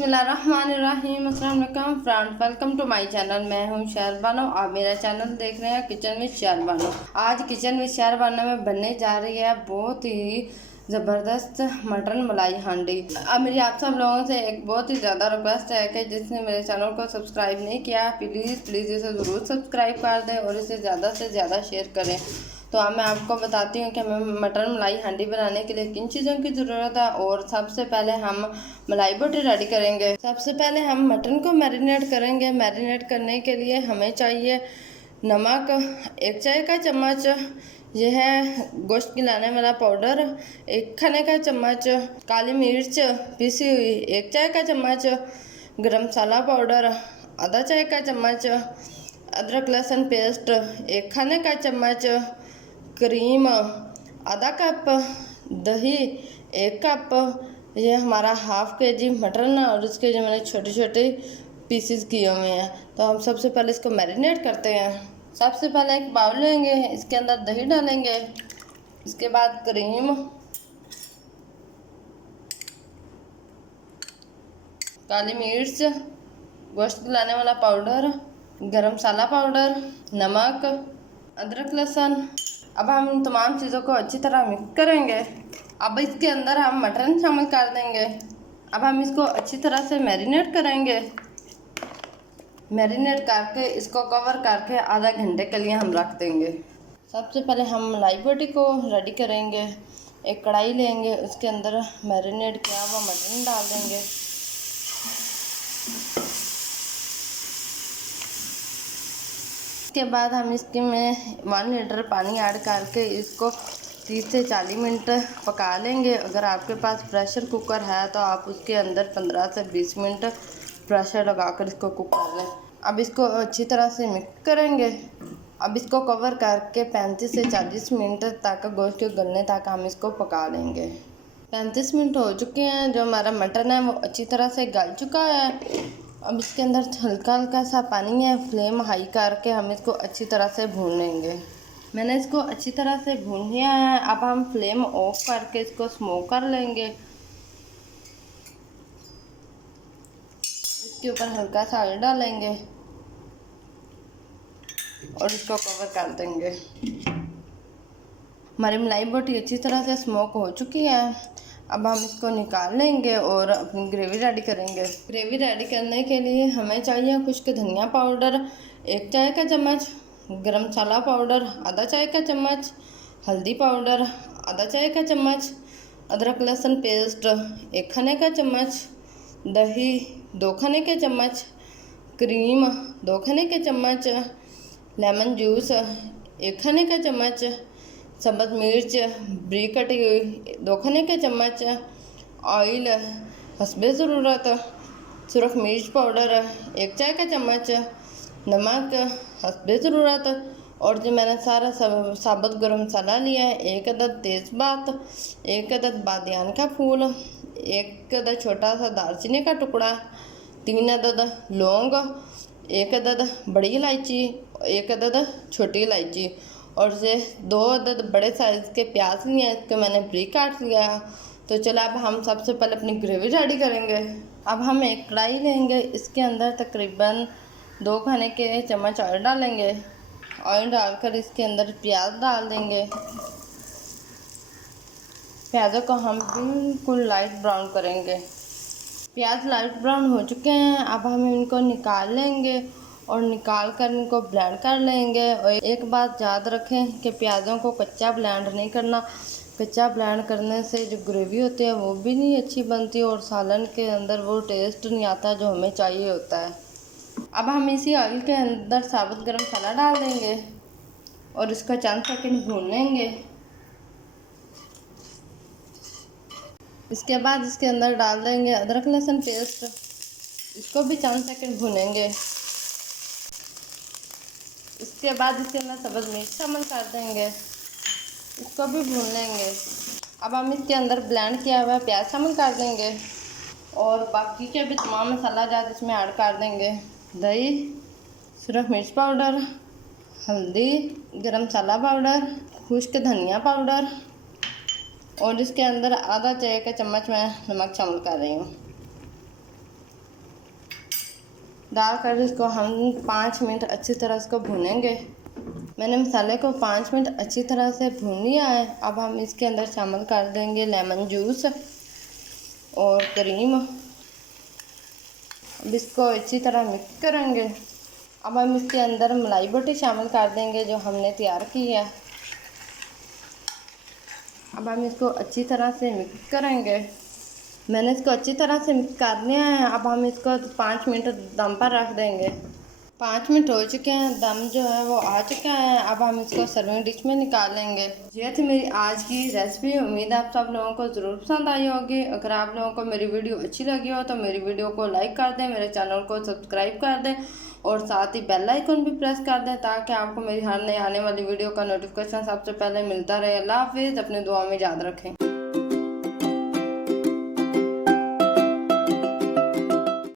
बिस्मिल्लाहिर्रहमानिर्रहीम। अस्सलाम वालेकुम friends, welcome to my channel. मैं हूं शेर बानो। आप मेरा चैनल देख रहे हैं किचन विद शेर बानो। आज किचन विद शेर बानो में बनने जा रही है बहुत ही ज़बरदस्त मटन मलाई हांडी। अब मेरी आप सब लोगों से एक बहुत ही ज़्यादा रिक्वेस्ट है कि जिसने मेरे चैनल को सब्सक्राइब नहीं किया प्लीज़ इसे ज़रूर सब्सक्राइब कर दें और इसे ज़्यादा से ज़्यादा शेयर करें। तो अब मैं आपको बताती हूँ कि हमें मटन मलाई हांडी बनाने के लिए किन चीज़ों की ज़रूरत है। और सबसे पहले हम मलाई बोटी रेडी करेंगे। सबसे पहले हम मटन को मैरिनेट करेंगे। मैरिनेट करने के लिए हमें चाहिए नमक 1 चाय का चम्मच, यह है गोश्त गिलाने वाला पाउडर 1 खाने का चम्मच, काली मिर्च पिसी हुई 1 चाय का चम्मच, गरम मसाला पाउडर आधा चाय का चम्मच, अदरक लहसुन पेस्ट 1 खाने का चम्मच, क्रीम आधा कप, दही 1 कप, ये हमारा हाफ केजी मटन और उसके जो मैंने छोटे छोटे पीसेस किए हुए हैं। तो हम सबसे पहले इसको मैरिनेट करते हैं। सबसे पहले एक बाउल लेंगे, इसके अंदर दही डालेंगे, इसके बाद क्रीम, काली मिर्च, गोश्त गलाने वाला पाउडर, गरम मसाला पाउडर, नमक, अदरक लहसुन। अब हम इन तमाम चीज़ों को अच्छी तरह मिक्स करेंगे। अब इसके अंदर हम मटन शामिल कर देंगे। अब हम इसको अच्छी तरह से मैरिनेट करेंगे। मैरिनेट करके इसको कवर करके आधा घंटे के लिए हम रख देंगे। सबसे पहले हम मलाई बोटी को रेडी करेंगे। एक कढ़ाई लेंगे, उसके अंदर मैरिनेट किया हुआ मटन डाल देंगे। इसके बाद हम इसके में 1 लीटर पानी ऐड करके इसको 30 से 40 मिनट पका लेंगे। अगर आपके पास प्रेशर कुकर है तो आप उसके अंदर 15 से 20 मिनट प्रेशर लगाकर इसको कुक कर लें। अब इसको अच्छी तरह से मिक्स करेंगे। अब इसको कवर करके 35 से 40 मिनट तक गोश्त के गलने तक हम इसको पका लेंगे। 35 मिनट हो चुके हैं। जो हमारा मटन है वो अच्छी तरह से गल चुका है। अब इसके अंदर हल्का हल्का सा पानी है। फ्लेम हाई करके हम इसको अच्छी तरह से भून लेंगे। मैंने इसको अच्छी तरह से भून लिया है। अब हम फ्लेम ऑफ करके इसको स्मोक कर लेंगे। इसके ऊपर हल्का सा ऑयल डालेंगे और इसको कवर कर देंगे। हमारी मलाई बोटी अच्छी तरह से स्मोक हो चुकी है। अब हम इसको निकाल लेंगे और अपनी ग्रेवी रेडी करेंगे। ग्रेवी रेडी करने के लिए हमें चाहिए खुश्क धनिया पाउडर 1 चाय का चम्मच, गरम मसाला पाउडर आधा चाय का चम्मच, हल्दी पाउडर आधा चाय का चम्मच, अदरक लहसुन पेस्ट 1 खाने का चम्मच, दही 2 खाने के चम्मच, क्रीम 2 खाने के चम्मच, लेमन जूस 1 खाने का चम्मच, सब्ज़ मिर्च बारीक कटी हुई 2 खाने के चम्मच, ऑयल हस्बे ज़रूरत, सुरख मिर्च पाउडर 1 चाय का चम्मच, नमक हस्बे ज़रूरत। और जो मैंने सारा साबुत गरम मसाला लिया है 1 अदद तेज़पात, 1 अदद बादियान का फूल, 1 अदद छोटा सा दालचीनी का टुकड़ा, 3 अदद लौंग, 1 अदद बड़ी इलायची, 1 अदद छोटी इलायची और से 2 अदद बड़े साइज़ के प्याज लिए हैं। इसको मैंने बारीक काट लिया। तो चलो अब हम सबसे पहले अपनी ग्रेवी रेडी करेंगे। अब हम एक कढ़ाई लेंगे, इसके अंदर तकरीबन 2 खाने के चम्मच ऑयल डालेंगे। ऑयल डालकर इसके अंदर प्याज डाल देंगे। प्याज़ों को हम बिल्कुल लाइट ब्राउन करेंगे। प्याज लाइट ब्राउन हो चुके हैं। अब हम इनको निकाल लेंगे और निकाल कर इनको ब्लेंड कर लेंगे। और एक बात याद रखें कि प्याज़ों को कच्चा ब्लेंड नहीं करना। कच्चा ब्लेंड करने से जो ग्रेवी होती है वो भी नहीं अच्छी बनती और सालन के अंदर वो टेस्ट नहीं आता जो हमें चाहिए होता है। अब हम इसी ऑयल के अंदर साबुत गरम मसाला डाल देंगे और इसको चंद सेकंड भून लेंगे। इसके बाद इसके अंदर डाल देंगे अदरक लहसुन पेस्ट, इसको भी चंद सेकंड भूनेंगे। इसके बाद इसके अंदर सब्ज़ मिर्च शामिल कर देंगे, इसको भी भून लेंगे। अब हम इसके अंदर ब्लेंड किया हुआ प्याज शामिल कर देंगे और बाकी के भी तमाम मसाला जात इसमें ऐड कर देंगे। दही, सुरख मिर्च पाउडर, हल्दी, गरम मसाला पाउडर, खुश्क धनिया पाउडर और इसके अंदर आधा चाय का चम्मच मैं नमक शामिल कर रही हूँ। डालकर इसको हम 5 मिनट अच्छी तरह इसको भूनेंगे। मैंने मसाले को 5 मिनट अच्छी तरह से भून लिया है। अब हम इसके अंदर शामिल कर देंगे लेमन जूस और क्रीम। अब इसको अच्छी तरह मिक्स करेंगे। अब हम इसके अंदर मलाई बोटी शामिल कर देंगे जो हमने तैयार की है। अब हम इसको अच्छी तरह से मिक्स करेंगे। मैंने इसको अच्छी तरह से मिक्स कर लिया है। अब हम इसको 5 मिनट दम पर रख देंगे। 5 मिनट हो चुके हैं, दम जो है वो आ चुका है। अब हम इसको सर्विंग डिश में निकाल लेंगे। ये थी मेरी आज की रेसिपी। उम्मीद है आप सब लोगों को ज़रूर पसंद आई होगी। अगर आप लोगों को मेरी वीडियो अच्छी लगी हो तो मेरी वीडियो को लाइक कर दें, मेरे चैनल को सब्सक्राइब कर दें और साथ ही बेल आइकन भी प्रेस कर दें ताकि आपको मेरी हर नई आने वाली वीडियो का नोटिफिकेशन सबसे पहले मिलता रहे। अल्लाह हाफिज़, अपनी दुआ में याद रखें।